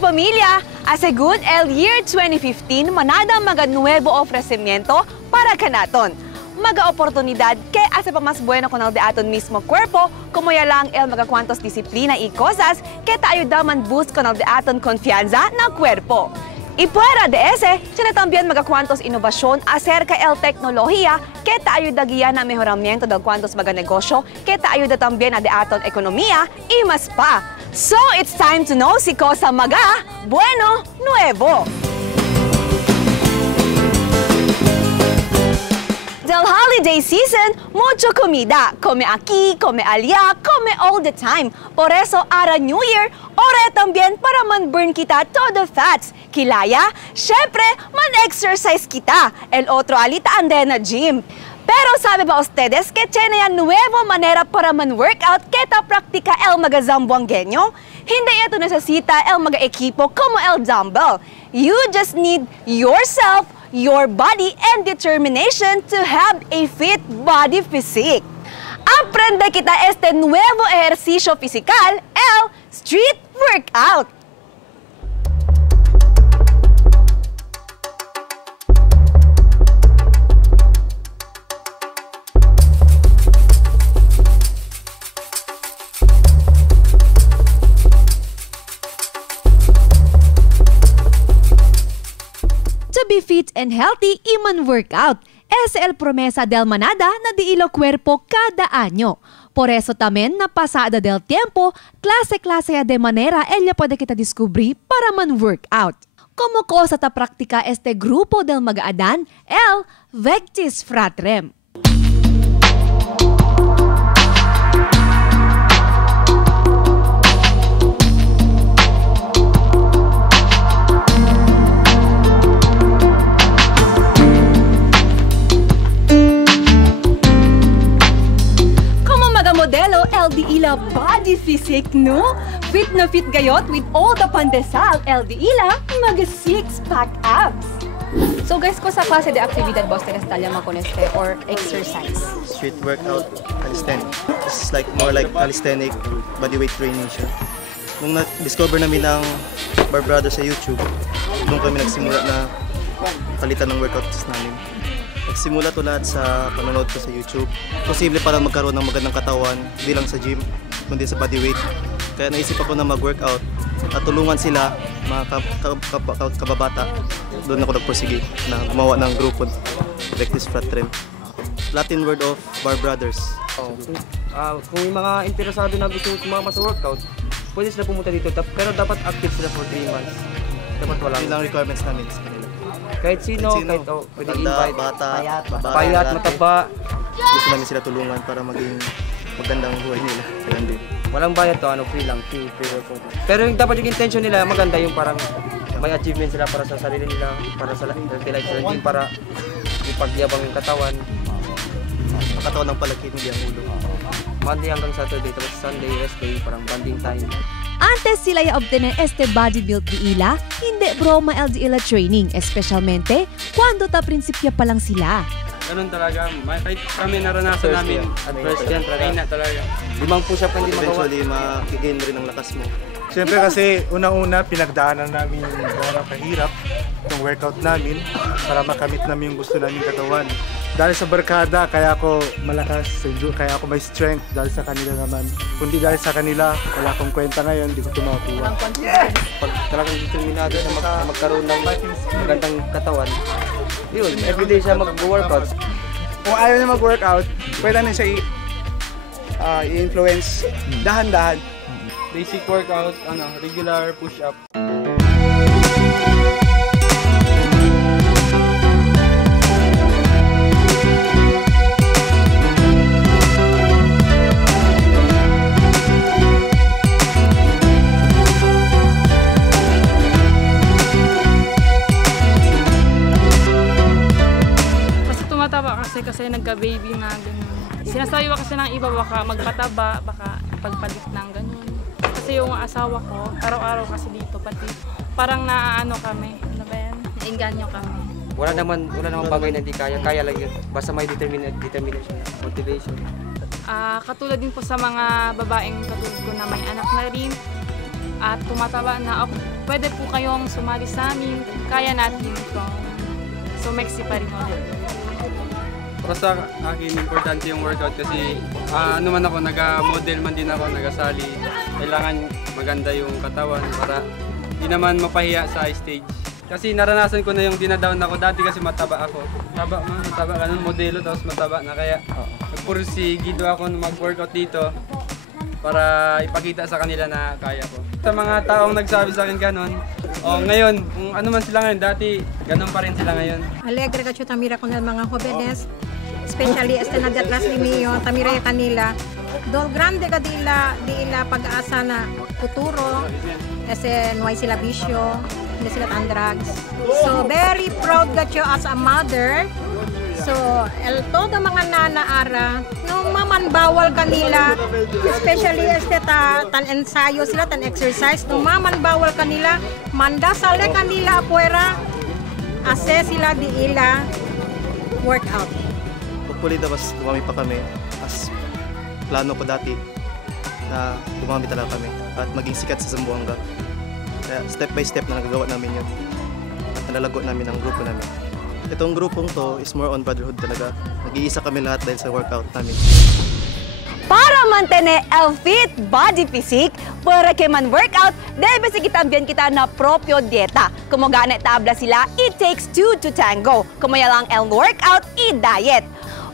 pamilya, as a good el year 2015, manada mga nuevo ofrecimiento para kanaton. Mga oportunidad kay asa pa mas bueno con el de aton mismo cuerpo, como ya lang el mga cuantos disiplina y cosas que tayo daman boost con el de aton confianza na cuerpo. Y fuera de ese, tiene también mga cuantos inobasyon acerca el teknolohiya que te ayuda guiar na mejoramiento del cuantos mga negosyo que te ayuda también a de aton ekonomiya y mas pa. So, it's time to know si cosa maga, bueno, nuevo. Del holiday season, mucho comida. Come aquí, come allá, come all the time. Por eso, ara New Year, ore también para man-burn kita todo fats. Kilaya, syempre, man-exercise kita. El otro alita ande na gym. Pero sabi ba ustedes que tiene yan nuevo manera para man-workout kita praktika el mga zamboangueño? Hindi ito necesita el mga equipo como el dumbbell. You just need yourself, your body, and determination to have a fit body physique. Aprende kita este nuevo ejercicio physical, el street workout. To be fit and healthy, iman workout. Es el promesa del manada na di ilo cuerpo cada año. Por eso también na pasada del tiempo, klase-klase de manera ella puede kita descubrir para man workout. Como cosa ta praktika este grupo del mag-aadan, el Vectis Fratrem. Modelo LDILA body physique, no? Fit na fit gayot with all the pandesal LDILA, mga six-pack abs. So guys, ko sa klase de actividad ba ustedes talyaman con este or exercise? Street workout, calisthenic. This is like more like calisthenic bodyweight training siya. Nung na-discover namin ang Bar Brothers sa YouTube, doon kami nagsimula na palitan ng workouts namin. Nagsimula to lahat sa panonood ko sa YouTube. Posible para magkaroon ng magandang katawan, hindi lang sa gym, kundi sa bodyweight. Kaya naisip ako na mag-workout at tulungan sila, mga kababata. Doon ako nagpursige na gumawa ng grupo, Vectis Fratrem. Latin word of Bar Brothers. Kung may mga interesado na gusto kumama sa workout, pwede sila pumunta dito. Pero dapat active sila for 3 months. Dapat walang ilang requirements namin sa kanila. Kahit sino, kahit pwede invite. Bata, payat, mataba. Gusto namin sila tulungan para maging magandang buhay nila. Walang bayad to, free lang, free workout. Pero yung dapat yung intention nila, maganda yung parang may achievement sila para sa sarili nila, para sa healthy lifestyle, hindi para ipagyabang yung katawan. Ang katawan ng palakit, hindi ang ulo. Monday hanggang Saturday, tapos Sunday, rest day, parang bonding time. Antes sila i-obtener este body build di ila, hindi broma LDILA training, especialmente cuando ta prinsipya pa lang sila. Ganun talaga, kahit kami naranasan namin, at first yan talaga. 5 push-up hindi magawa. Eventually, makigain rin ang lakas mo. Siyempre kasi unang-una pinagdaanan namin yung gano'ng kahirap ng workout namin para makamit namin yung gusto namin katawan. Dahil sa barkada, kaya ako malakas, kaya ako may strength dahil sa kanila naman. Kundi dahil sa kanila, wala akong kwenta ngayon, di ko ito makakuha. Pag talagang determinado na magkaroon ng magandang katawan, yun, everyday siya mag-workout. Kung ayaw na mag-workout, pwede na siya i-influence dahan-dahan. Basic workout, regular push-up. Kasi nagka-baby na gano'n. Sinasabi kasi ng iba baka magpataba, baka pagpalit ng gano'n. Kasi yung asawa ko, araw-araw kasi dito, pati parang naaano kami, ano ba yan? Nainganyo kami. Wala naman bagay na hindi kaya lang yun. Basta may determination, motivation. Katulad din po sa mga babaeng katulad ko na may anak na rin, at tumataba na, pwede po kayong sumali sa amin, kaya natin ito. So, Mexi pa rin ulit. Para sa akin, importante yung workout kasi ano man ako, naga-model man din ako, nagasali. Kailangan maganda yung katawan para di naman mapahiya sa stage. Kasi naranasan ko na yung dinadown ako dati kasi mataba ako. Mataba ganun, modelo tapos mataba na kaya nagpursigido ako na mag-workout dito para ipakita sa kanila na kaya ko. Sa mga taong nagsabi sa akin ganun, ngayon, kung ano man sila ngayon, dati ganun pa rin sila ngayon. Alegre ka tamira con el mga jóvenes, especially este na datlas ni Mio, tamira kanila. Dol grande ka dila pag-asa na futuro, kasi no hay sila bisyo, hindi sila tan drugs. So very proud ka as a mother. So, todo mga nanaara, no mamanbawal kanila, especially tan ensayo sila, tan exercise, no mamanbawal kanila, mandasale kanila apuera, ase sila di ila workout. Hopefully mas dumami pa kami, as plano ko dati na dumami talaga kami at maging sikat sa Zamboanga. Kaya step by step na nagagawa namin yun at nalalago namin ang grupo namin. Itong grupong to is more on brotherhood talaga. Nag-iisa kami lahat dahil sa workout namin. Para mantener el fit body physique, para que man workout, debe seguir también kita na propio dieta. Como gana tabla sila, it takes two to tango. Como ya lang el workout y diet.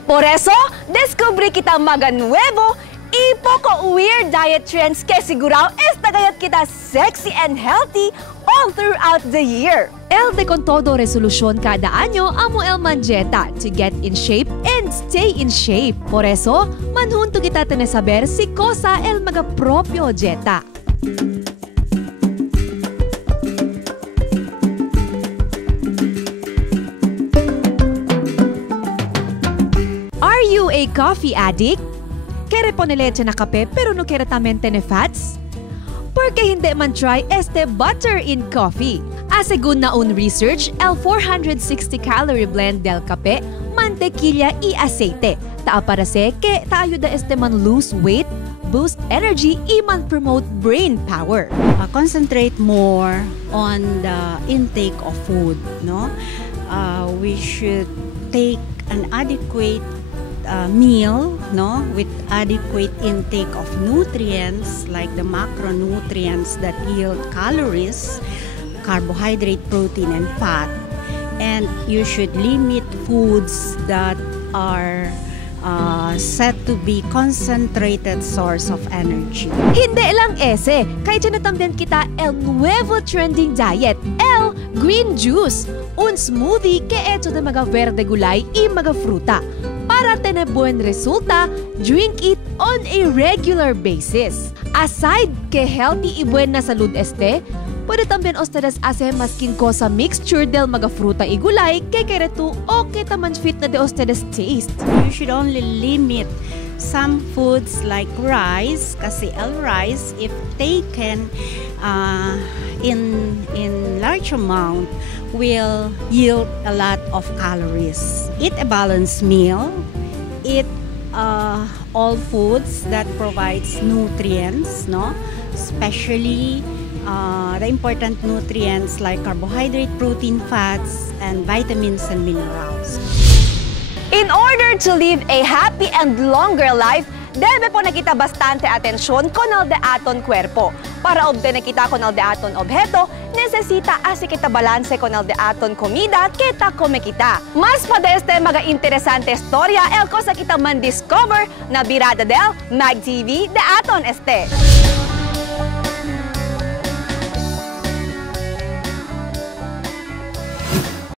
Por eso, descubrí kita mga nuevo y poco weird diet trends que sigurao esta gayat kita sexy and healthy all throughout the year. El de con todo resolusyon kada año amo el manjeta to get in shape and stay in shape. Por eso, manhunto kita tene saber si cosa el mga propio dieta. Are you a coffee addict? Kere pone leche na kape pero no kere también tiene fats? Porque hindi man try este butter in coffee. Según na un research, el 460 calorie blend del kape, mantequilla y aceite. Parece que te ayuda este man lose weight, boost energy, y man promote brain power. Concentrate more on the intake of food, no? We should take an adequate meal, no, with adequate intake of nutrients like the macronutrients that yield calories, carbohydrate, protein, and fat. And you should limit foods that are said to be concentrated source of energy. Hindi lang ese, kaya dyan natambihan kita el nuevo trending diet, el green juice, un smoothie que hecho de mga verde gulay y mga fruta. Para tener buen resulta, drink it on a regular basis. Aside que healthy y buena salud este, puede también ustedes hacer masking cosa mixture del mga fruta y gulay que quiere tú o que taman fit na de ustedes taste. You should only limit some foods like rice, kasi el rice, if taken in large amount, will yield a lot of calories. Eat a balanced meal. Eat all foods that provides nutrients, no? Especially the important nutrients like carbohydrate, protein, fats, and vitamins and minerals. In order to live a happy and longer life, debe po nakita bastante atensyon con el de aton cuerpo. Para obtener kita con el de aton objeto, necesita así kita balance con el de aton comida que ta come kita. Mas pa de este mga interesante storya, el cosa kita man discover na birada del Mag TV de aton este.